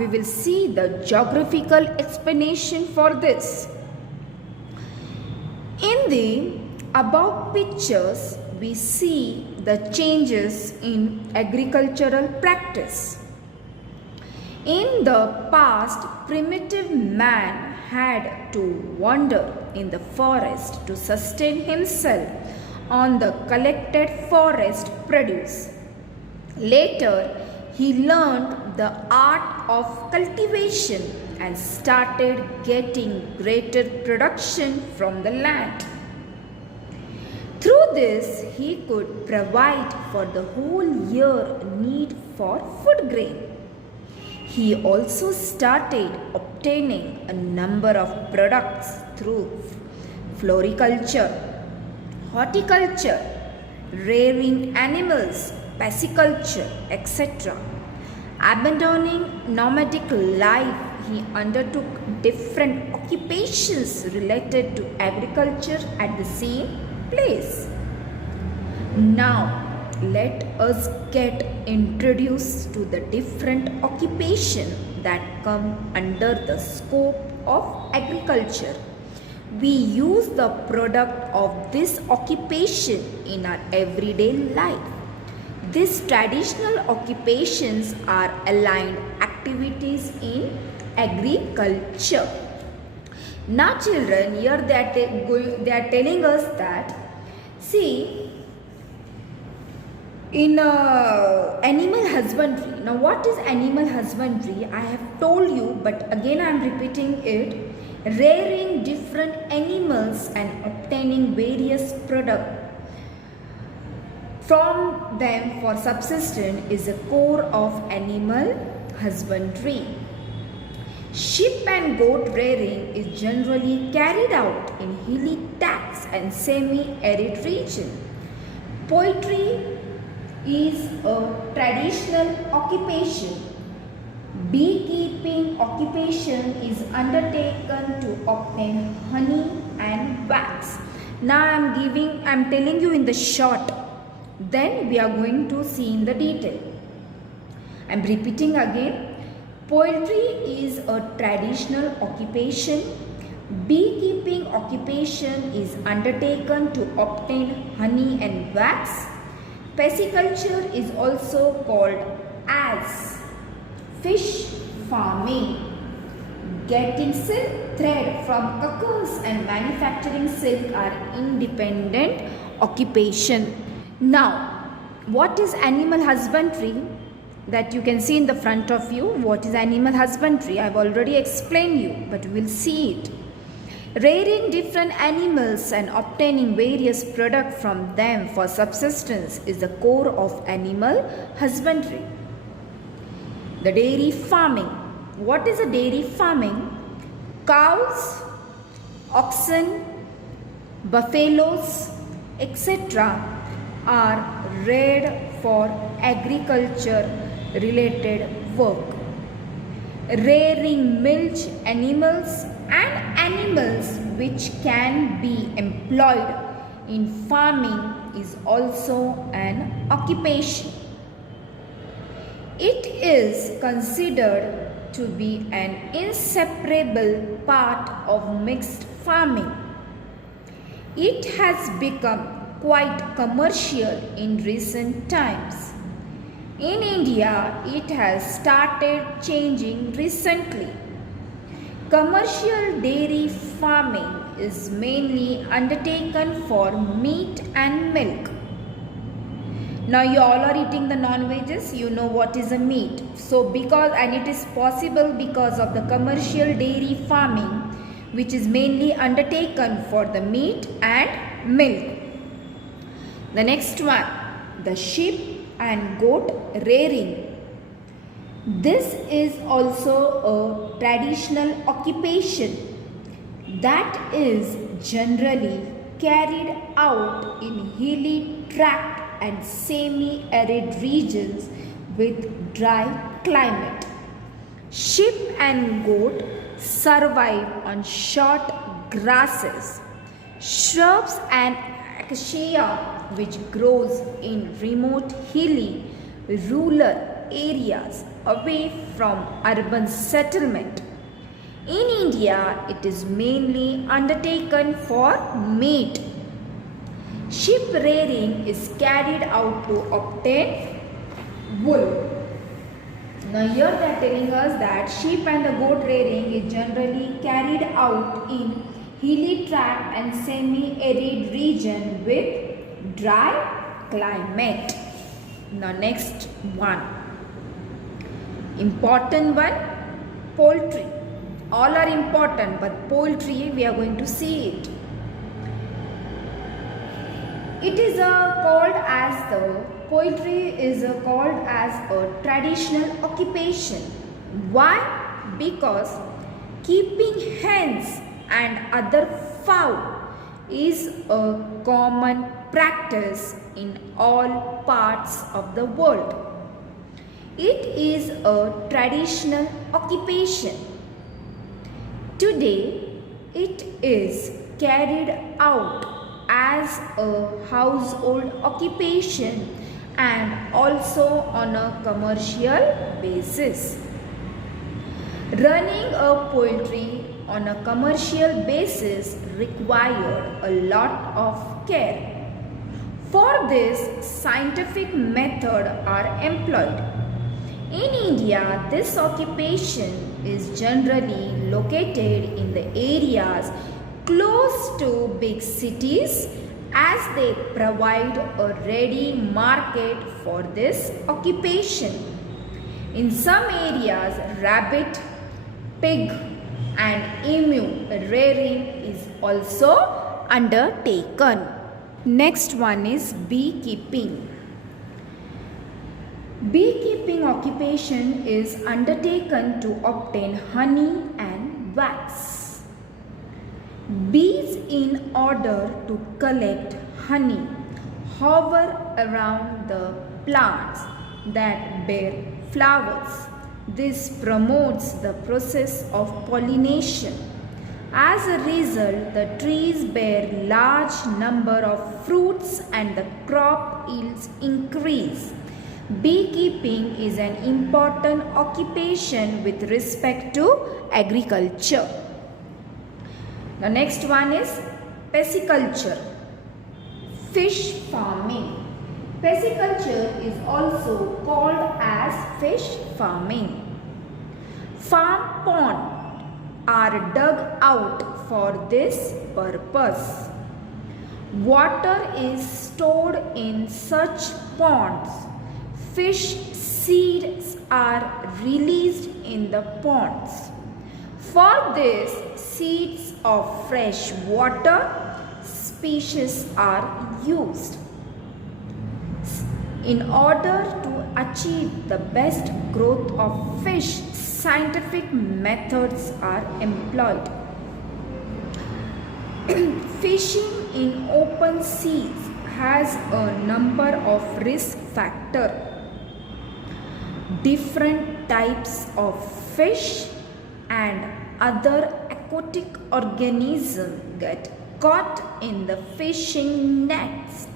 we will see the geographical explanation for this. In the above pictures, we see the changes in agricultural practice. In the past, primitive man had to wander in the forest to sustain himself on the collected forest produce. Later, he learned the art of cultivation and started getting greater production from the land. Through this, he could provide for the whole year need for food grain. He also started obtaining a number of products through floriculture, horticulture, rearing animals, pisciculture, etc. Abandoning nomadic life, he undertook different occupations related to agriculture at the same place. Now, let us get introduced to the different occupations that come under the scope of agriculture. We use the product of this occupation in our everyday life. These traditional occupations are aligned activities in agriculture. Now children, here they are telling us that, see, in animal husbandry. Now what is animal husbandry? I have told you, but again I am repeating it. Rearing different animals and obtaining various products from them for subsistence is a core of animal husbandry. Sheep and goat rearing is generally carried out in hilly tracts and semi-arid region. Poultry is a traditional occupation. Beekeeping occupation is undertaken to obtain honey and wax. Now I am telling you in the short. Then we are going to see in the detail. I am repeating again. Poultry is a traditional occupation. Beekeeping occupation is undertaken to obtain honey and wax. Pisciculture is also called as fish farming. Getting silk thread from cocoons and manufacturing silk are independent occupation. Now, what is animal husbandry? That you can see in the front of you. What is animal husbandry? I have already explained you, but we will see it. Rearing different animals and obtaining various products from them for subsistence is the core of animal husbandry. The dairy farming. What is a dairy farming? Cows, oxen, buffaloes, etc. are reared for agriculture related work. Rearing milch animals and animals which can be employed in farming is also an occupation. It is considered to be an inseparable part of mixed farming. It has become quite commercial in recent times. In India, it has started changing recently. Commercial dairy farming is mainly undertaken for meat and milk. Now you all are eating the non-veges, you know what is a meat. So it is possible because of the commercial dairy farming which is mainly undertaken for the meat and milk. The next one, the sheep and goat rearing. This is also a traditional occupation that is generally carried out in hilly tract and semi-arid regions with dry climate. Sheep and goat survive on short grasses, shrubs and acacia which grows in remote hilly, rural areas away from urban settlement. In India, it is mainly undertaken for meat. Sheep rearing is carried out to obtain wool. Now here they are telling us that sheep and the goat rearing is generally carried out in hilly tract and semi-arid region with dry climate. Now next one, important one, poultry. All are important, but poultry we are going to see it. It is called as the poultry is called as a traditional occupation. Why? Because keeping hens and other fowl is a common practice in all parts of the world. It is a traditional occupation. Today, it is carried out as a household occupation and also on a commercial basis. Running a poultry on a commercial basis requires a lot of care. For this, scientific methods are employed. In India, this occupation is generally located in the areas close to big cities as they provide a ready market for this occupation. In some areas, rabbit, pig and emu rearing is also undertaken. Next one is beekeeping. Beekeeping occupation is undertaken to obtain honey and wax. Bees, in order to collect honey, hover around the plants that bear flowers. This promotes the process of pollination. As a result, the trees bear large number of fruits and the crop yields increase. Beekeeping is an important occupation with respect to agriculture. The next one is pisciculture, fish farming. Pisciculture is also called as fish farming. Farm ponds are dug out for this purpose. Water is stored in such ponds. Fish seeds are released in the ponds. For this, seeds of fresh water species are used. In order to achieve the best growth of fish, scientific methods are employed. Fishing in open seas has a number of risk factors. Different types of fish and other aquatic organisms get caught in the fishing nets.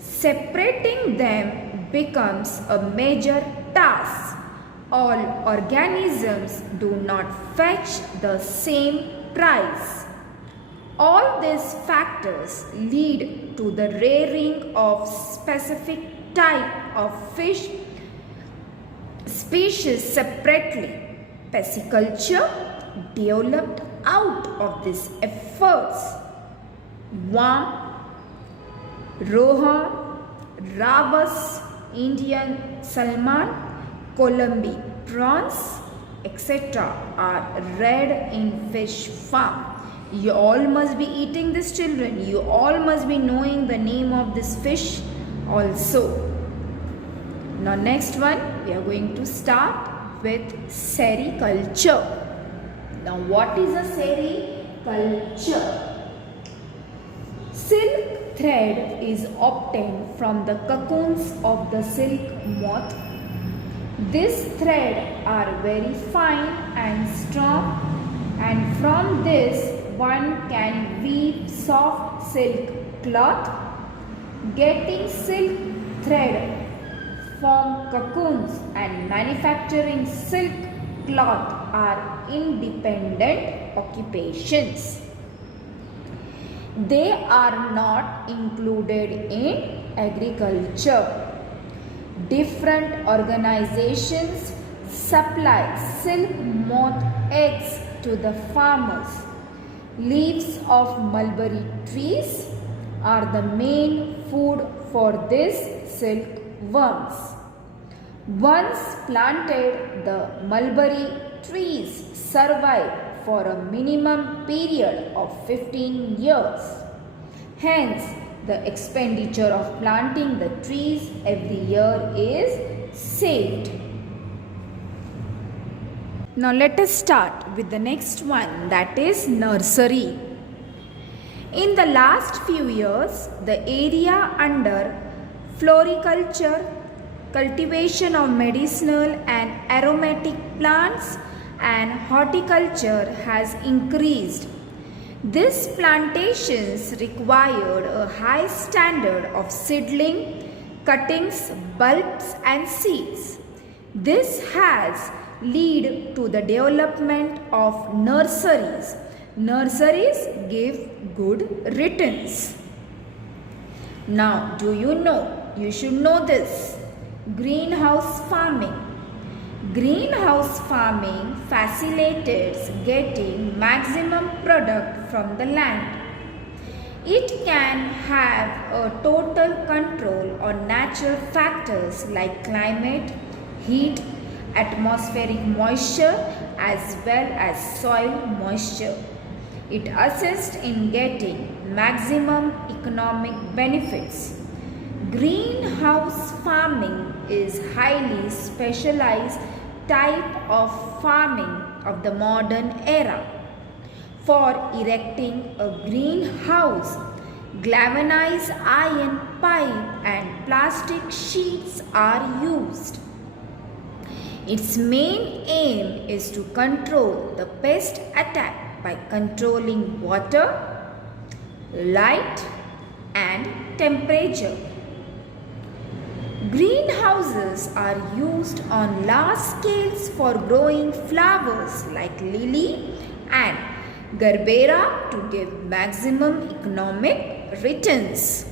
Separating them becomes a major task. All organisms do not fetch the same price. All these factors lead to the rearing of specific type of fish species separately. Pisciculture developed out of these efforts. Worm, roha, ravas, Indian salmon, Colombi prawns, etc. are reared in fish farm. You all must be eating this, children. You all must be knowing the name of this fish also. Now next one, we are going to start with sericulture. Now what is a sericulture? Silk thread is obtained from the cocoons of the silk moth. These threads are very fine and strong, and from this one can weave soft silk cloth. Getting silk thread form cocoons, and manufacturing silk cloth are independent occupations. They are not included in agriculture. Different organizations supply silk moth eggs to the farmers. Leaves of mulberry trees are the main food for these silkworms. Once planted, the mulberry trees survive for a minimum period of 15 years. Hence, the expenditure of planting the trees every year is saved. Now let us start with the next one, that is nursery. In the last few years, the area under floriculture, cultivation of medicinal and aromatic plants and horticulture has increased. These plantations required a high standard of seedling, cuttings, bulbs and seeds. This has led to the development of nurseries. Nurseries give good returns. Now, do you know? You should know this. Greenhouse farming. Greenhouse farming facilitates getting maximum product from the land. It can have a total control on natural factors like climate, heat, atmospheric moisture as well as soil moisture. It assists in getting maximum economic benefits. Greenhouse farming is highly specialized type of farming of the modern era. For erecting a greenhouse, galvanized iron pipe and plastic sheets are used. Its main aim is to control the pest attack by controlling water, light and temperature. Greenhouses are used on large scales for growing flowers like lily and gerbera to give maximum economic returns.